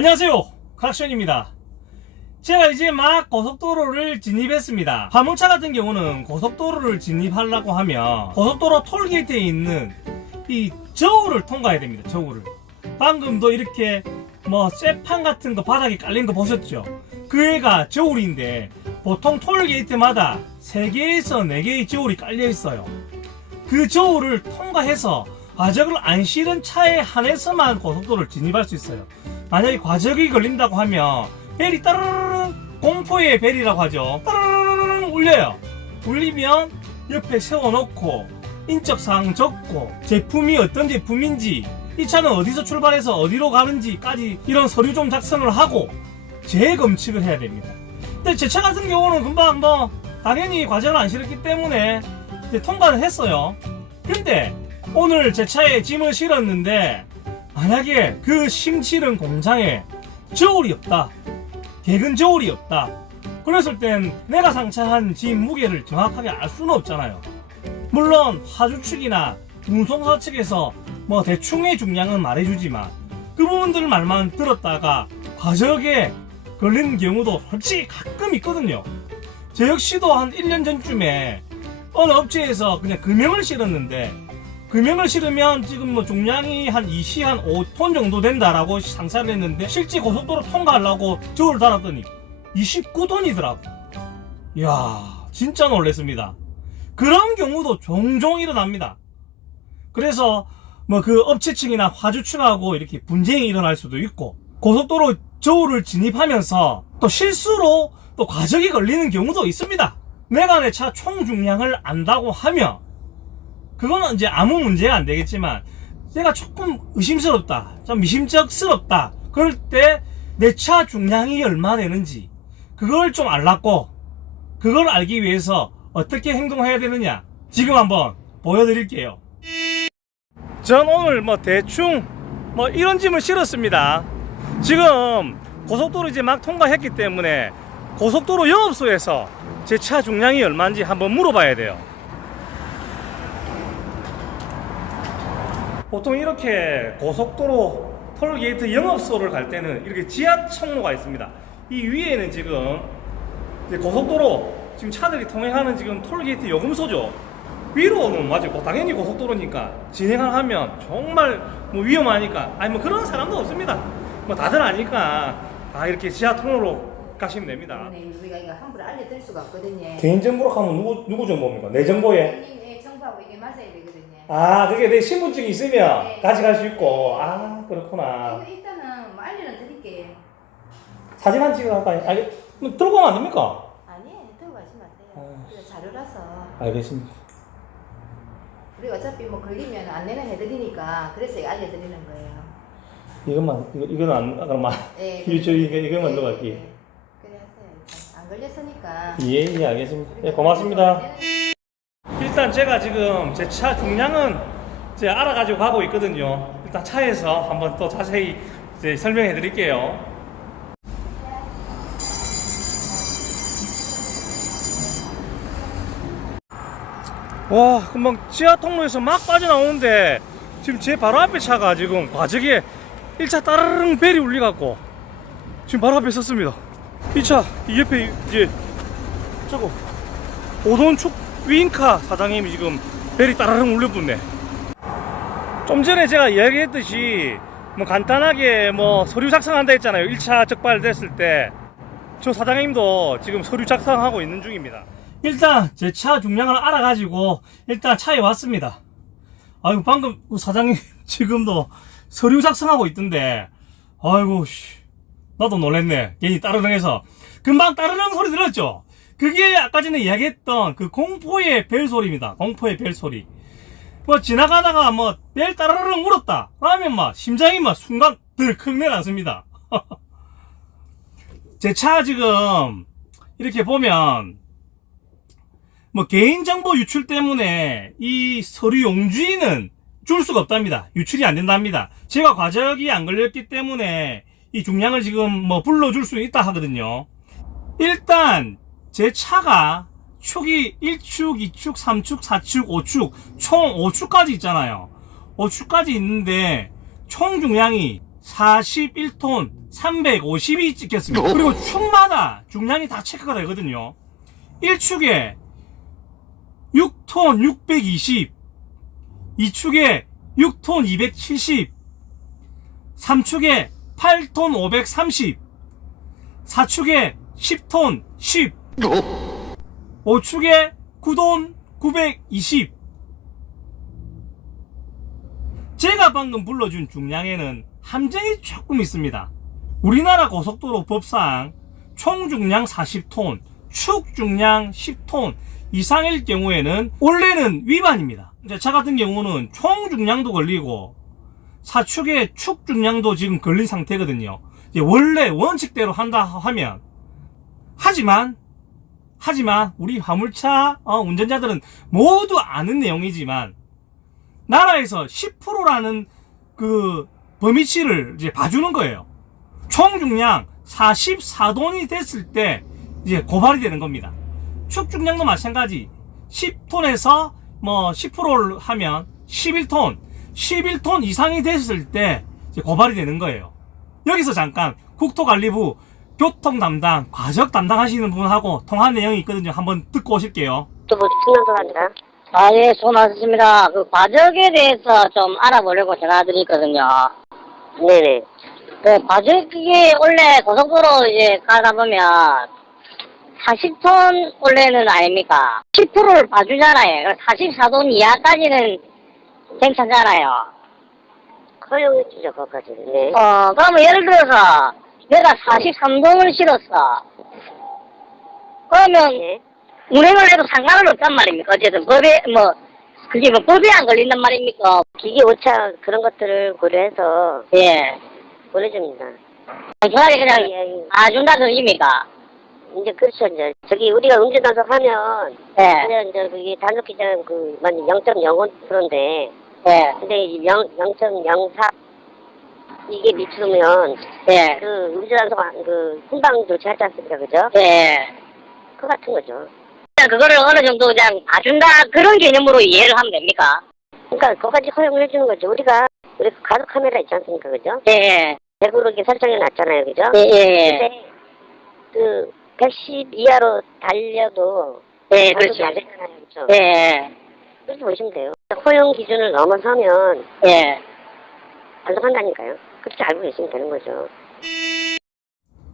안녕하세요, 크락션입니다. 제가 이제 막 고속도로를 진입했습니다. 화물차 같은 경우는 고속도로를 진입하려고 하면 고속도로 톨게이트에 있는 이 저울을 통과해야 됩니다. 저울을. 방금도 이렇게 쇠판 같은 거 바닥에 깔린 거 보셨죠? 그 애가 저울인데 보통 톨게이트마다 3개에서 4개의 저울이 깔려 있어요. 그 저울을 통과해서 과적을 안 실은 차에 한해서만 고속도로를 진입할 수 있어요. 만약에 과적이 걸린다고 하면 벨이 따르르르, 공포의 벨이라고 하죠. 따르르르 울려요. 울리면 옆에 세워놓고 인적사항 적고 제품이 어떤 제품인지, 이 차는 어디서 출발해서 어디로 가는지까지 이런 서류 좀 작성을 하고 재검측을 해야 됩니다. 근데 제 차 같은 경우는 금방 당연히 과적을 안 실었기 때문에 이제 통과를 했어요. 근데 오늘 제 차에 짐을 실었는데 만약에 그 심 실은 공장에 저울이 없다, 개근 저울이 없다, 그랬을 땐 내가 상차한 짐 무게를 정확하게 알 수는 없잖아요. 물론 화주측이나 운송사 측에서 대충의 중량은 말해주지만 그 부분들 말만 들었다가 과적에 걸리는 경우도 솔직히 가끔 있거든요. 저 역시도 한 1년 전쯤에 어느 업체에서 그냥 금형을 실었는데, 금형을 실으면 지금 중량이 한 5톤 정도 된다라고 상사를 했는데 실제 고속도로 통과하려고 저울 달았더니 29톤이더라고. 이야, 진짜 놀랬습니다. 그런 경우도 종종 일어납니다. 그래서 그 업체 측이나 화주 측하고 이렇게 분쟁이 일어날 수도 있고, 고속도로 저울을 진입하면서 또 실수로 또 과적이 걸리는 경우도 있습니다. 내가 내 차 총 중량을 안다고 하면 그거는 이제 아무 문제가 안 되겠지만, 내가 조금 의심스럽다, 좀 미심쩍스럽다, 그럴 때 내 차 중량이 얼마 되는지 그걸 좀 알랐고, 그걸 알기 위해서 어떻게 행동해야 되느냐 지금 한번 보여드릴게요. 전 오늘 대충 이런 짐을 실었습니다. 지금 고속도로 이제 막 통과했기 때문에 고속도로 영업소에서 제 차 중량이 얼마인지 한번 물어봐야 돼요. 보통 이렇게 고속도로 톨게이트 영업소를 갈 때는 이렇게 지하 통로가 있습니다. 이 위에는 지금 이제 고속도로 지금 차들이 통행하는 지금 톨게이트 요금소죠. 위로는 맞고 당연히 고속도로니까 진행을 하면 정말 위험하니까 그런 사람도 없습니다. 다들 아니까 이렇게 지하 통로로 가시면 됩니다. 네, 우리가 이거 함부로 알려드릴 수가 없거든요. 개인정보로 가면 누구 정보입니까? 내 정보에? 본인의 정보하고 이게 맞아야 되거든요. 그게 내 신분증이 있으면 네. 같이 갈 수 있고. 그렇구나. 이거 일단은 알려는 드릴게요. 사진 한 찍어 할까요? 들고 가면 안 됩니까? 아니, 들고 가지 마세요. 이거 자료라서. 알겠습니다. 우리 어차피 걸리면 안내는 해드리니까 그래서 알려드리는 거예요. 이거는 안, 네. 이거만 들어갈게요. 그래 하세요. 안 걸렸으니까. 예, 알겠습니다. 고맙습니다. 일단 제가 지금 제 차 중량은 이제 알아가지고 가고 있거든요. 일단 차에서 한번 또 자세히 이제 설명해 드릴게요. 와, 금방 지하 통로에서 막 빠져나오는데 지금 제 바로 앞에 차가 지금 과적에 1차 따르릉 벨이 울려갖고 지금 바로 앞에 섰습니다. 이 차, 이 옆에 이제 저거 오돈축 윙카 사장님이 지금 벨이 따르릉 울려붙네. 좀 전에 제가 이야기했듯이 간단하게 서류 작성한다 했잖아요. 1차 적발됐을 때 저 사장님도 지금 서류 작성하고 있는 중입니다. 일단 제 차 중량을 알아가지고 일단 차에 왔습니다. 방금 사장님 지금도 서류 작성하고 있던데, 나도 놀랬네. 괜히 따르릉해서. 금방 따르릉 소리 들었죠? 그게 아까 전에 이야기했던 그 공포의 벨 소리입니다. 공포의 벨 소리. 지나가다가 벨 따르릉 울었다 그러면 심장이 순간 들컥 내려앉습니다. 제 차 지금 이렇게 보면 개인정보 유출 때문에 이 서류 용지는 줄 수가 없답니다. 유출이 안 된답니다. 제가 과적이 안 걸렸기 때문에 이 중량을 지금 불러줄 수 있다 하거든요. 일단 제 차가 축이 1축, 2축, 3축, 4축, 5축 총 5축까지 있잖아요. 5축까지 있는데 총 중량이 41톤 350이 찍혔습니다. 그리고 축마다 중량이 다 체크가 되거든요. 1축에 6톤 620, 2축에 6톤 270, 3축에 8톤 530, 4축에 10톤 10, 5축에 9톤 920. 제가 방금 불러준 중량에는 함정이 조금 있습니다. 우리나라 고속도로 법상 총 중량 40톤, 축 중량 10톤 이상일 경우에는 원래는 위반입니다. 차 같은 경우는 총 중량도 걸리고 4축의 축 중량도 지금 걸린 상태거든요. 이제 원래 원칙대로 한다 하면, 하지만 우리 화물차 운전자들은 모두 아는 내용이지만 나라에서 10%라는 그 범위치를 이제 봐주는 거예요. 총 중량 44톤이 됐을 때 이제 고발이 되는 겁니다. 축 중량도 마찬가지. 10톤에서 뭐 10%를 하면 11톤 이상이 됐을 때 이제 고발이 되는 거예요. 여기서 잠깐 국토관리부 교통 담당, 과적 담당하시는 분하고 통화 내용이 있거든요. 한번 듣고 오실게요. 충남도랍니다. 아, 예, 수고 많으십니다. 그 과적에 대해서 좀 알아보려고 전화드렸거든요. 네네. 그 과적이 원래 고속도로 이제 가다 보면 40톤 원래는 아닙니까? 10%를 봐주잖아요. 44톤 이하까지는 괜찮잖아요. 허용해주죠, 그것까지. 네. 그러면 예를 들어서 내가 43톤을 실었어. 그러면 네. 운행을 해도 상관은 없단 말입니까? 어쨌든 법에 그게 법에 안 걸린단 말입니까? 기계 오차 그런 것들을 고려해서 예. 보내줍니다. 정확하게 그냥 준다는 의미입니까? 이제 그렇죠. 이제 저기 우리가 음주 단속하면 예. 이제 그게 단속 기준 그 0.05%인데 예. 근데 0.04 이게 미치면 예. 그 음주 단속 그 훈방 조치하지 않습니까, 그죠? 예. 그 같은 거죠. 그거를 어느 정도 그냥 봐준다 그런 개념으로 이해를 하면 됩니까? 그러니까 그거까지 허용을 해주는 거죠. 우리가 가속 카메라 있지 않습니까, 그죠? 예. 100으로 이렇게 설정해 놨잖아요, 그죠? 예. 예. 근데 그 110 이하로 달려도 예, 그렇죠. 안 되잖아요, 그렇죠? 예. 그렇게 보시면 돼요. 허용 기준을 넘어서면 예. 단속한다니까요. 그렇게 알고 계시면 되는 거죠.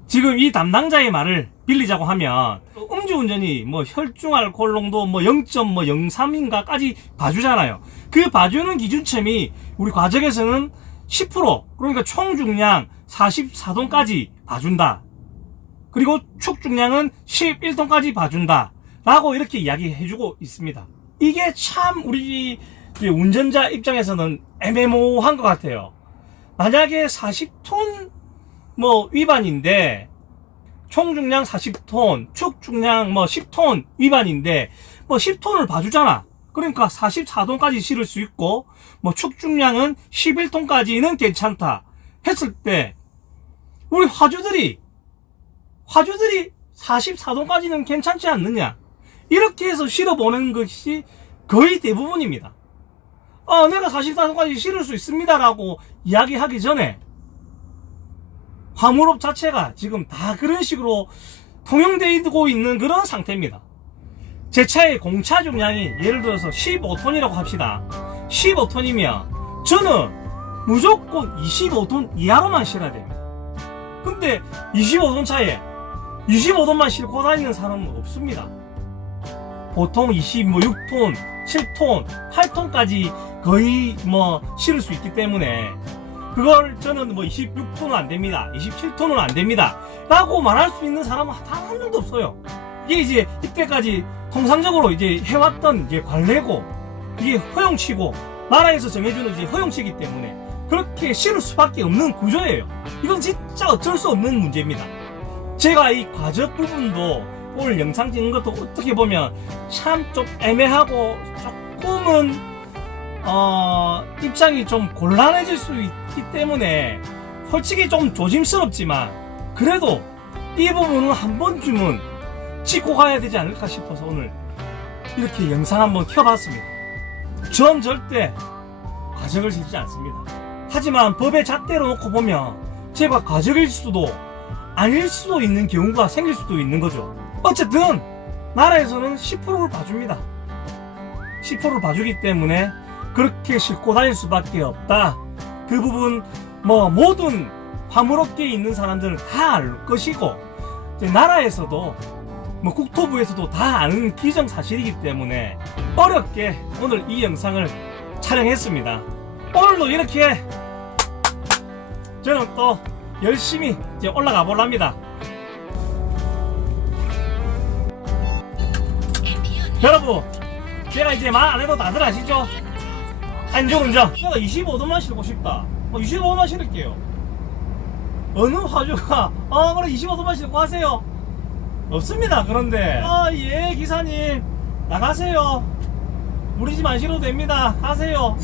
지금 이 담당자의 말을 빌리자고 하면 음주운전이 뭐 혈중 알코올 농도 뭐 0.03인가까지 봐주잖아요. 그 봐주는 기준점이 우리 과적에서는 10% 그러니까 총 중량 44톤까지 봐준다. 그리고 축 중량은 11톤까지 봐준다. 라고 이렇게 이야기해주고 있습니다. 이게 참 우리 운전자 입장에서는 애매모호한 것 같아요. 만약에 40톤 뭐 위반인데 총 중량 40톤, 축 중량 뭐 10톤 위반인데 뭐 10톤을 봐주잖아. 그러니까 44톤까지 실을 수 있고 뭐 축 중량은 11톤까지는 괜찮다 했을 때 우리 화주들이 44톤까지는 괜찮지 않느냐 이렇게 해서 실어보는 것이 거의 대부분입니다. 내가 44톤까지 실을 수 있습니다 라고 이야기하기 전에 화물업 자체가 지금 다 그런 식으로 통용되고 있는 그런 상태입니다. 제 차의 공차 중량이 예를 들어서 15톤이라고 합시다. 15톤이면 저는 무조건 25톤 이하로만 실어야 됩니다. 근데 25톤 차에 25톤만 싣고 다니는 사람은 없습니다. 보통 26톤, 7톤, 8톤까지 거의 실을 수 있기 때문에 그걸 저는 26톤은 안 됩니다. 27톤은 안 됩니다. 라고 말할 수 있는 사람은 단 한 명도 없어요. 이게 이제 이때까지 통상적으로 이제 해왔던 이제 관례고, 이게 허용치고, 나라에서 정해주는 이제 허용치이기 때문에 그렇게 실을 수밖에 없는 구조예요. 이건 진짜 어쩔 수 없는 문제입니다. 제가 이 과적 부분도 오늘 영상 찍는 것도 어떻게 보면 참 좀 애매하고 조금은 입장이 좀 곤란해질 수 있기 때문에 솔직히 좀 조심스럽지만 그래도 이 부분은 한 번쯤은 짚고 가야 되지 않을까 싶어서 오늘 이렇게 영상 한번 켜봤습니다. 전 절대 과적을 짓지 않습니다. 하지만 법의 잣대로 놓고 보면 제가 가족일 수도 아닐 수도 있는 경우가 생길 수도 있는 거죠. 어쨌든 나라에서는 10%를 봐줍니다. 10%를 봐주기 때문에 그렇게 싣고 다닐 수밖에 없다. 그 부분 뭐 모든 화물업계에 있는 사람들은 다 알 것이고 이제 나라에서도 뭐 국토부에서도 다 아는 기정사실이기 때문에 어렵게 오늘 이 영상을 촬영했습니다. 오늘도 이렇게 저는 또 열심히 이제 올라가 볼랍니다. 여러분, 제가 이제 말 안 해도 다들 아시죠? 안전운전. 제가 25도만 실고 싶다. 25도만 실을게요. 어느 화주가 그래 25도만 실고 하세요? 없습니다. 그런데 예 기사님 나가세요. 우리 집 안 실어도 됩니다. 가세요.